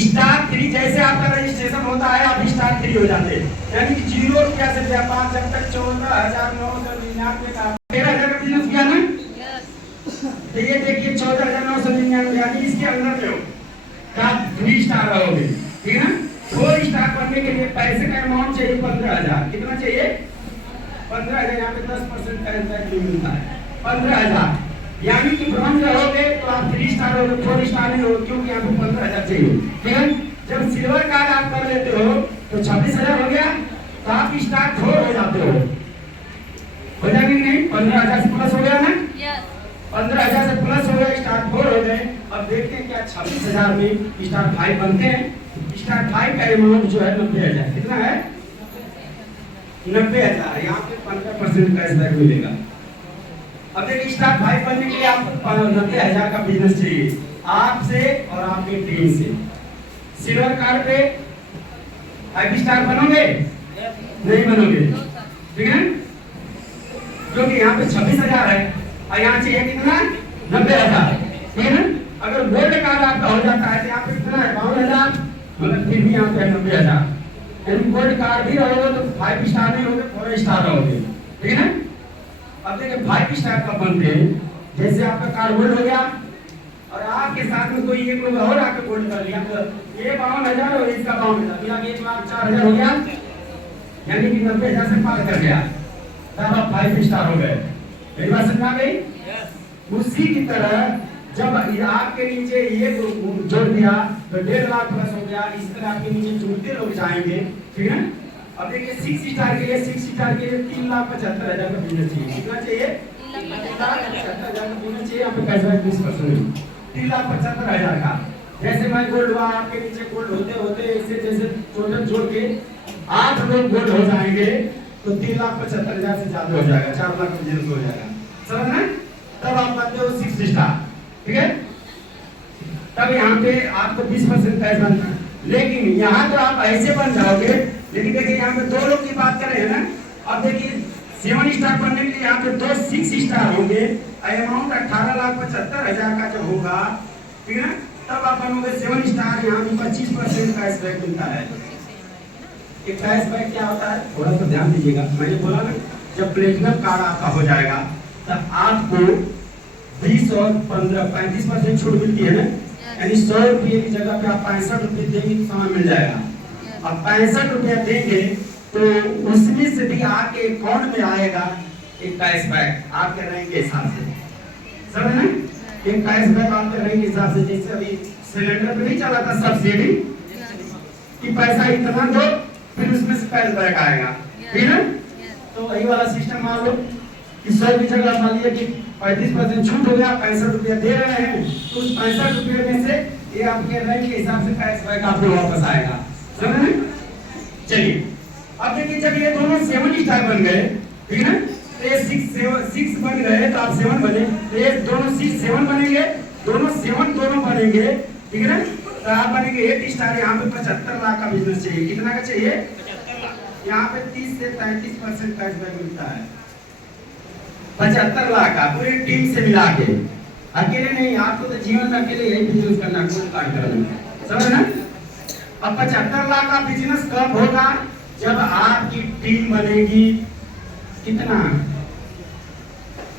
स्टार 3 जैसे आपका रजिस्ट्रेशन होता है आप स्टार 3 हो जाते हैं, यानी कि 0 रुपया से व्यापार जब तक 14,999 का 13,000 का बिजनेस किया ना, तो ये देखिए 14,999, यानी इसके अंदर में हो आप 3 स्टार रहोगे, ठीक है। 4 स्टार बनने के लिए पैसे का अमाउंट चाहिए 15,000। कितना चाहिए? 15,000। यहाँ पे 10% कैशबैक मिलता है 15,000, यानी कि ब्रॉन्ज रहोगे तो आप 3 स्टार रहोगे, 4 स्टार नहीं रहोगे, क्योंकि यहाँ पे 15,000 चाहिए, ठीक है। जब सिल्वर कार्ड आप कर लेते हो तो 26,000 हो गया, तो आप स्टार 4 हो जाते हो जाएंगे नहीं? 15,000 से प्लस हो गया ना, 15,000 से प्लस हो गया, स्टार 4 हो गए। अब देखते हैं क्या 26,000 में स्टार 5 बनते हैं। स्टार 5 का अमाउंट जो है 90,000। कितना है? 90,000। यहाँ पे 15% कैशबैक मिलेगा। अब देखिए स्टार 5 बनने के लिए आपको 90,000 का बिजनेस चाहिए आपसे और आपके टीम से। सिल्वर कार्ड पे 5 स्टार बनोगे? नहीं बनोगे, ठीक है, क्योंकि यहाँ पे 26,000 है और यहाँ चाहिए कितना? 90,000, ठीक है ना। अगर गोल्ड कार्ड आपका हो जाता है तो यहाँ पे कितना है? 52,000, मतलब फिर भी यहाँ पे 90,000। यदि गोल्ड कार्ड भी रहोगे तो 5 स्टार नहीं होगे, 4 स्टार रहोगे, ठीक है ना। अब देखिए 5 स्टार कब बनते हैं? जैसे आपका कार्ड गोल्ड हो गया और आपके साथ में कोई एक लोग और आके गोल्ड कर लिया, तो ये 52,000 और इसका 52,000, 1,04,000 हो गया, यानी कि 90,000 से पार कर गया, तब आप 5 स्टार हो गए। मेरी बात समझ आ गई? उसी की तरह जब आपके नीचे ये जोड़ दिया तो 1.5 लाख प्लस हो गया, इस तरह आपके नीचे जुड़ते लोग जाएंगे, ठीक है। अब देखिए 6 स्टार के लिए 3,75,000 का बिजनेस चाहिए। कितना चाहिए? 3,75,000 का बिजनेस चाहिए। यहाँ पे कैशबैक 20%, 3,75,000 का। जैसे मैं गोल्ड हुआ, आपके नीचे गोल्ड होते होते इसे जैसे टोटल जोड़ के 8 लोग गोल्ड हो जाएंगे तो 3,75,000 से ज्यादा हो जाएगा, 4 लाख का बिजनेस हो जाएगा, समझ ना। तब आप बनते हो 6 स्टार, ठीक है। तब यहाँ पे आपको 20% कैश बनता है। लेकिन यहाँ तो आप ऐसे बन जाओगे, लेकिन देखिए यहाँ पे 2 लोग की बात कर रहे हैं ना। अब देखिए 7 स्टार बनने के लिए यहाँ पे 2 6 स्टार होंगे, अमाउंट 18,75,000 का जब होगा, ठीक है, तब आप बनोगे 7 स्टार। यहाँ पे 25% कैशबैक मिलता है। ये कैशबैक क्या होता है थोड़ा सा ध्यान दीजिएगा। मैंने बोला ना जब प्लेटिनम कार्ड आपका हो जाएगा तब आपको 20 और 15 35% छूट मिलती है ना, यानी 100 रुपये की जगह पे आप 65 रुपये देंगे तो सामान मिल जाएगा। अब 65 रुपया देंगे तो उसमें से भी आपके अकाउंट में आएगा एक कैशबैक आपके रैंक के हिसाब से, समझ ना। एक कैशबैक आपके रैंक के हिसाब से, जैसे अभी सिलेंडर पे नहीं चला था सब्सिडी कि पैसा इतना दो फिर उसमें से कैशबैक आएगा, ठीक है। तो वही वाला सिस्टम मान लो कि 100 की जगह मान लिया कि 35% छूट हो गया, 65 रुपया दे रहे हैं, तो उस 65 रुपये में से ये आपके रैंक के हिसाब से कैशबैक आपको वापस आएगा, समझ में। चलिए अब देखिए जब ये दोनों 7 स्टार बन गए, ठीक है, तो ये 6 बन गए तो आप 7 बने, तो ये दोनों 6 7 बनेंगे, दोनों 7 दोनों बनेंगे, ठीक है ना। तो आप बनेंगे 8 स्टार। यहाँ पे 75 लाख का बिजनेस चाहिए। कितना का चाहिए? 75 लाख। यहाँ पे 30 से 35% कैशबैक मिलता है। 75 लाख का पूरी टीम से मिला के, अकेले नहीं, आपको तो जीवन में अकेले यही बिजनेस करना, गोल्ड कार्ड करना, समझ ना। अब 75 लाख का बिजनेस कब होगा? जब आपकी टीम बनेगी कितना?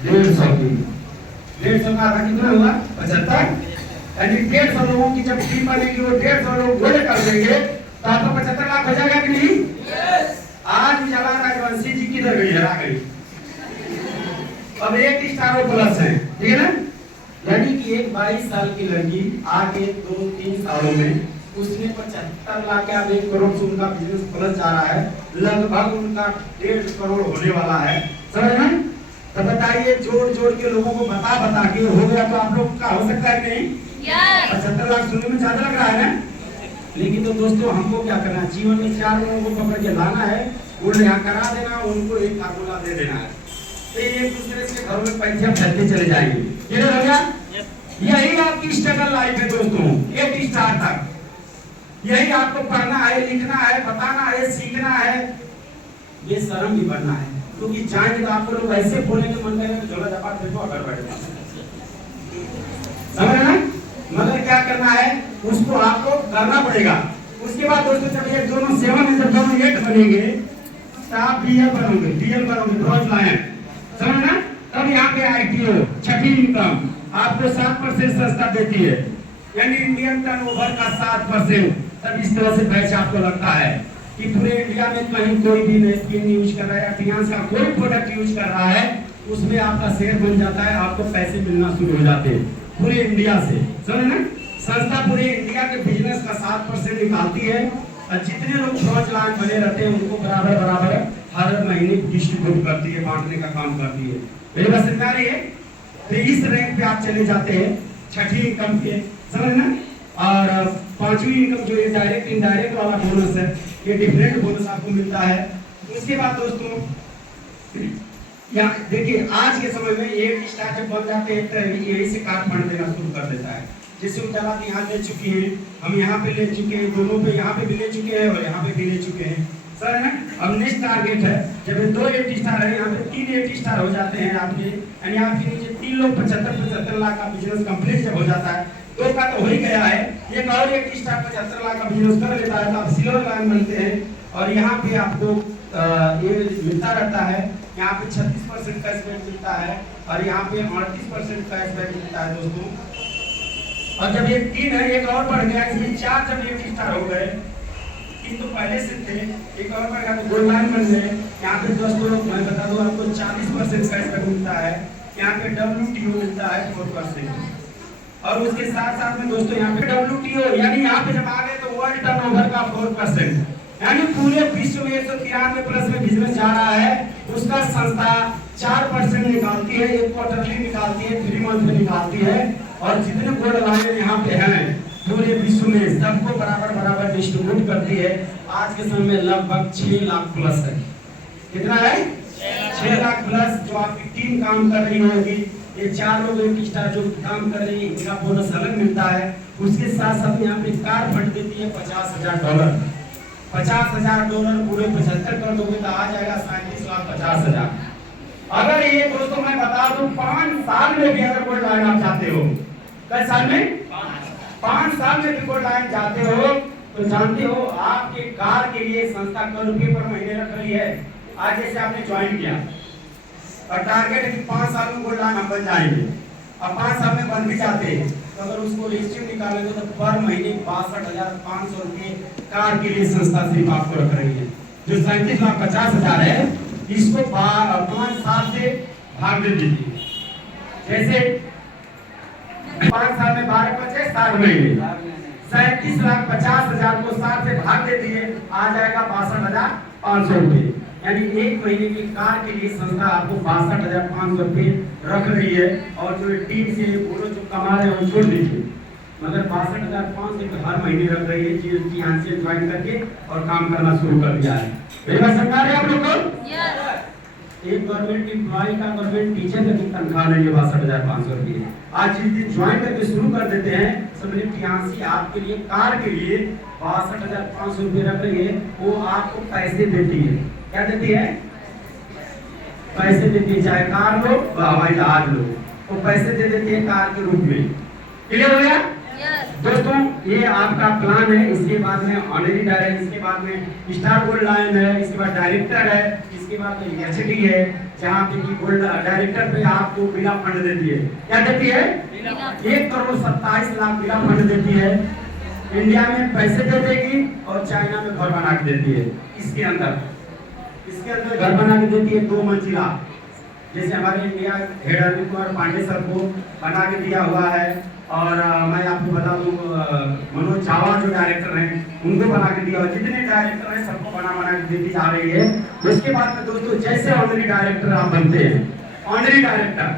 150 की। 150 का आधा कितना हुआ? 75, यानी 150 लोगों की जब टीम बनेगी वो 150 लोग गोल्ड कर देंगे तो आपका 75 लाख हो जाएगा कि नहीं? आज उजाला राजवंशी जी किधर गई, हरा गई। अब 1 स्टार वो प्लस है, ठीक है ना। यानी कि एक 22 साल की लड़की आगे 2-3 सालों में उसने 75 लाख या 1 करोड़ से उनका बिजनेस प्लस जा रहा है, लगभग उनका 1.5 करोड़ होने वाला है, समझ में। तो बताइए जोड़ जोड़ के लोगों को बता के हो गया तो आप लोग का हो सकता है कि नहीं? 75 लाख सुनने में ज्यादा लग रहा है ना, लेकिन तो दोस्तों हमको क्या करना है, जीवन में 4 लोगों को पकड़ के लाना है, उन्हें यहाँ करा देना, उनको एक फार्मूला दे देना है, तो एक दूसरे के घरों में पैसे फैलते चले जाएंगे। क्लियर हो गया? यही आपकी स्ट्रगल लाइफ है दोस्तों, 1 स्टार तक। यही आपको पढ़ना है, लिखना है, बताना है, सीखना है, ये शर्म भी बनना है, क्योंकि जाएंगे तो आपको लोग ऐसे बोलेंगे मन करेगा झोला झपाट देखो अगर बैठे, समझ रहे हैं। मगर क्या करना है, उसको आपको करना पड़ेगा। उसके बाद दोस्तों जब ये दोनों 7 में जब दोनों 8 बनेंगे तो आप बीएल बनोगे, ब्रॉन्ज लाइन, समझ ना। तब यहाँ पे आईटीओ छठी इनकम आपको 7% सस्ता देती है, यानी इंडियन टर्नओवर का 7%। तब इस तरह से बैच आपको लगता है कि पूरे इंडिया में कहीं कोई भी नेपकिन यूज कर रहा है, अटियांस का कोई प्रोडक्ट यूज कर रहा है, उसमें आपका शेयर बन जाता है, आपको पैसे मिलना शुरू हो जाते हैं पूरे इंडिया से, समझ ना। संस्था पूरे इंडिया के बिजनेस का 7% निकालती है, और जितने लोग फ्रंट लाइन बने रहते हैं उनको बराबर बराबर हर महीने डिस्ट्रीब्यूट करती है, बांटने का काम करती है। मेरी बात समझ आ रही है? तो इस रैंक पे आप चले जाते हैं छठी इनकम के, समझना। और 5वीं इनकम जो ये डायरेक्ट इनडायरेक्ट वाला बोनस है, ये डिफरेंट बोनस आपको मिलता है। उसके बाद दोस्तों यहाँ देखिए आज के समय में 1 स्टार जब बन जाते हैं तो यही से कार्ड फंड देना शुरू कर देता है। जैसे उजाला की यहाँ ले चुकी है, हम यहाँ पे ले चुके हैं, दोनों पे यहाँ पे भी ले चुके हैं और यहाँ पे भी ले चुके हैं, सर है। अब नेक्स्ट टारगेट है, जब 2 8 स्टार है, यहाँ पे 3 8 स्टार हो जाते हैं आपके, यानी आपके नीचे 3 लोग 75 लाख का बिजनेस कंप्लीट जब हो जाता है, 2 का तो हो ही गया है, एक और 1 स्टार 75 लाख का बिजनेस कर लेता है तो आप सिल्वर लाइन बनते हैं। और यहाँ पे आपको ये मिलता रहता है, यहाँ पे 36% कैशबैक मिलता है और यहाँ पे 38% कैशबैक मिलता है दोस्तों। और जब ये 3 है, एक और बढ़ गया, इसमें 4 जब 1 स्टार हो गए, 3 तो पहले से थे, एक और बढ़ गया तो गोल्ड लाइन बन गए। यहाँ पे दोस्तों मैं बता दूं आपको 40% कैशबैक मिलता है, यहाँ पे WTO मिलता है 4%। और उसके साथ साथ में दोस्तों यहाँ पे WTO यानी यहाँ पे जब आ गए तो वर्ल्ड टर्नओवर का 4%, यानी पूरे विश्व में 193 प्लस में बिजनेस जा रहा है, उसका संस्था 4% निकालती है, एक क्वार्टरली निकालती है, 3 मंथ में निकालती है। और जितने गोल्ड लाइन यहाँ पे हैं पूरे विश्व में सबको बराबर बराबर डिस्ट्रीब्यूट करती है। आज के समय में लगभग 6 लाख प्लस है। कितना है? 6 लाख प्लस। जो आपकी टीम काम कर रही होगी, ये 4 लोग 1 स्टार जो काम कर रही है, इनका बोनस अलग मिलता है। उसके साथ साथ यहाँ पे कार फंड देती है $50,000। $50,000 पूरे 75 कर दोगे तो आ जाएगा 37,50,000। अगर ये दोस्तों मैं बता दूं 5 साल में भी अगर कोई लाइन आप चाहते हो, कई साल में 5 साल में भी कोई लाइन चाहते हो तो जानते हो आपके कार के लिए संस्था करोड़ रुपए पर महीने रख रही है। आज जैसे आपने ज्वाइन किया और टारगेट है कि 5 साल में गोल्ड लाइन हम बन जाएंगे, अब 5 साल में बन भी जाते हैं तो अगर उसको लिस्टिंग निकालेंगे तो पर महीने 62,500 रुपए कार के लिए संस्था सिर्फ आपको रख रही है। जो 37,50,000 है इसको 5 साल से भाग दे दीजिए। जैसे 5 साल में 12 बचे 60 महीने, 37,50,000 को 60 से भाग दे दिए, आ जाएगा 62,500 रुपए। यानी 1 महीने की कार के लिए संस्था आपको 62,500 रुपए रख रही है। और जो टीम से वो लोग जो कमा रहे हैं वो छोड़ दीजिए, मगर 62,500 रुपए हर महीने रख रही है। जीएसटी यहाँ से ज्वाइन करके और काम करना शुरू कर दिया है। मेरी बात समझ आ रही है आप लोग को? एक गवर्नमेंट एम्प्लॉय का गवर्नमेंट टीचर की तनख्वाह नहीं है 62,500 रुपए। आज जिस दिन ज्वाइन करके शुरू कर देते हैं समझिए टीआरसी आपके लिए कार के लिए 62,500 रुपए रख रही है, वो आपको पैसे देती है। क्या देती है? पैसे देती है, चाहे कार लो हवाई जहाज लो, वो पैसे दे देती है कार के रूप में। क्लियर हो गया? दोस्तों ये आपका प्लान है। इसके बाद में ऑनरी डायरेक्ट, इसके बाद में स्टार गोल्ड लाइन है, इसके बाद डायरेक्टर है, इसके बाद एचडी है, जहाँ पे की गोल्ड डायरेक्टर पे आपको बिना फंड देती है। क्या देती है? 1,27,00,000 बिना फंड देती है। इंडिया में पैसे दे देगी और चाइना में घर बना के देती है। इसके अंदर इसके अंदर घर बना के देती है 2 मंजिला, जैसे हमारे India head Arvind Kumar Pandey sir को बना के दिया हुआ है। और मैं आपको बता दूं मनोज झावा जो डायरेक्टर हैं उनको बना के दिया हुआ, जितने डायरेक्टर हैं सबको बना के देती जा रही है। उसके बाद में दोस्तों जैसे ऑनरी डायरेक्टर आप बनते हैं, ऑनरी डायरेक्टर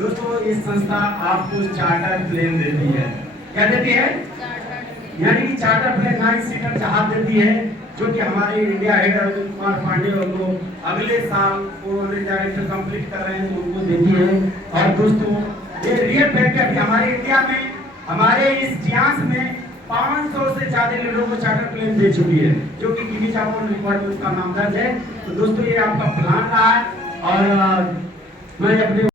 दोस्तों इस संस्था आपको चार्टर प्लेन देती है। क्या देती है? यानी कि चार्टर प्लेन 9 सीटर जहाज देती है, जो कि हमारे इंडिया हेड अरविंद कुमार पांडे उनको अगले साल वो ऑनरी डायरेक्टर कंप्लीट कर रहे हैं तो उनको देती है। और दोस्तों ये रियल फैक्ट है कि हमारे इंडिया में हमारे इस जियांस में 500 से ज्यादा लोगों को चार्टर प्लेन दे चुकी है, जो कि गिनीज वर्ल्ड रिकॉर्ड में उसका नाम दर्ज है। तो दोस्तों ये आपका प्लान रहा है और मैं अपने